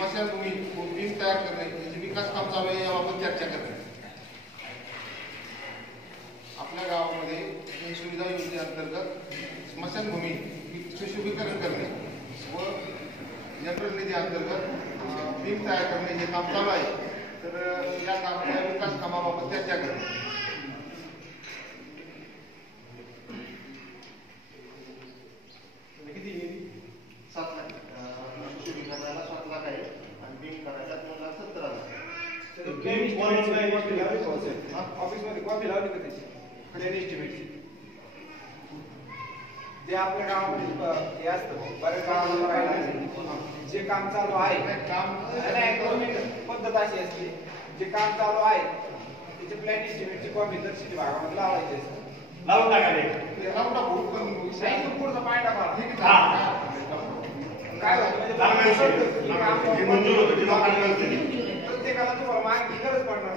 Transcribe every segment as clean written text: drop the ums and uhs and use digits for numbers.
स्मशानभूमी बिम तयार करणे, याची विकास काम चालू आहे याबाबत चर्चा करणे. आपल्या गावामध्ये सुविधा योजनेअंतर्गत स्मशानभूमी सुशोभीकरण करणे व जनरल निधी अंतर्गत बिम तयार करणे हे काम चालू आहे. तर या विकास कामाबाबत चर्चा करणे. किती 7 लाख सुशोभीकरणाला 7 लाख आहे आणि बिम करायला 2,70,000. ऑफिसमध्ये कॉपी लावली का त्याची प्लॅन एस्टिमेटची जे आपल्या गावामध्ये हे असतं बऱ्याच गावाला जे काम चालू आहे पद्धत अशी असते जे काम चालू आहे त्याची प्लॅन एस्टिमेटची कॉपी दर्शनी भागामध्ये लावायची असते. लावून टाकाले नाही तू पुढचा पाय टाका काय प्रत्येकाला तुम्हाला माहिती गरज पडणार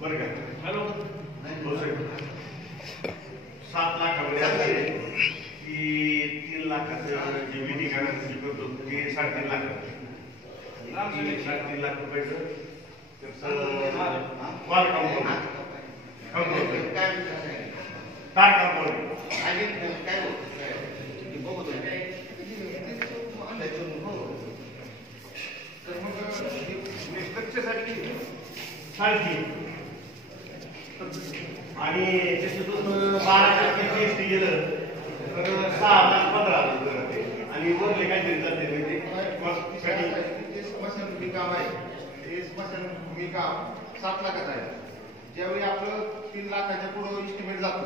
बरं का. हॅलो 7 लाखामध्ये असते की 3 लाखाचं जे विधी करण्याचं करतो ते 3.5 लाख 3.5 लाख रुपयाचं वॉल कंपाऊंड कार कंपाऊंड आणि त्याच्यातून 12% जीएसटी गेलं तर 6,15,000 आणि वरले काय तरी जाते स्मशानभूमी काम आहे. हे स्मशानभूमी काम 7 लाखाचं आहे. ज्यावेळी आपलं 3 लाखाच्या पुढं इस्टिमेट जातो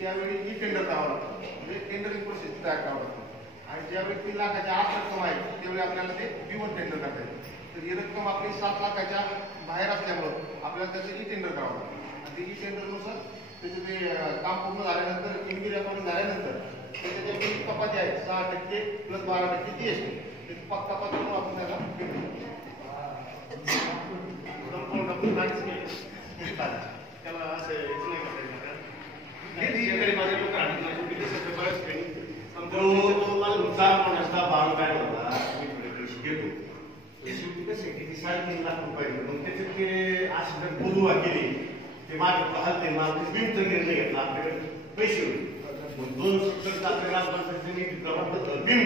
त्यावेळी ही टेंडर करावं लागतं, म्हणजे टेंडरिंग प्रोसेस तयार करावं लागतं. आणि ज्यावेळी 3 लाखाच्या आत रक्कम आहे त्यावेळी आपल्याला ते B1 टेंडर करता येतं. तर ही रक्कम आपली 7 लाखाच्या बाहेर असल्यामुळं आपल्याला त्याचं ई टेंडर करावं लागतं. आणि ते ई टेंडरनुसार त्याचं ते काम पूर्ण झाल्यानंतर इन्क्वायरी अकाउंट झाल्यानंतर त्याच्या ज्या बिल कपाती आहे 6% प्लस 12% जीएसटी ते कपात करून आपण त्याला त्याला असं हेच नाही करायचं. काय होता घेतो ती शेवटी कसे किती 3.5 लाख रुपये मग त्याचे ते असे बोलवा केली ते माझ्या हलते मला बिमचा निर्णय घेतला आपल्याकडे पैसे होते. 2 शिक्षक आपल्या ग्रामपंचायतीने बिम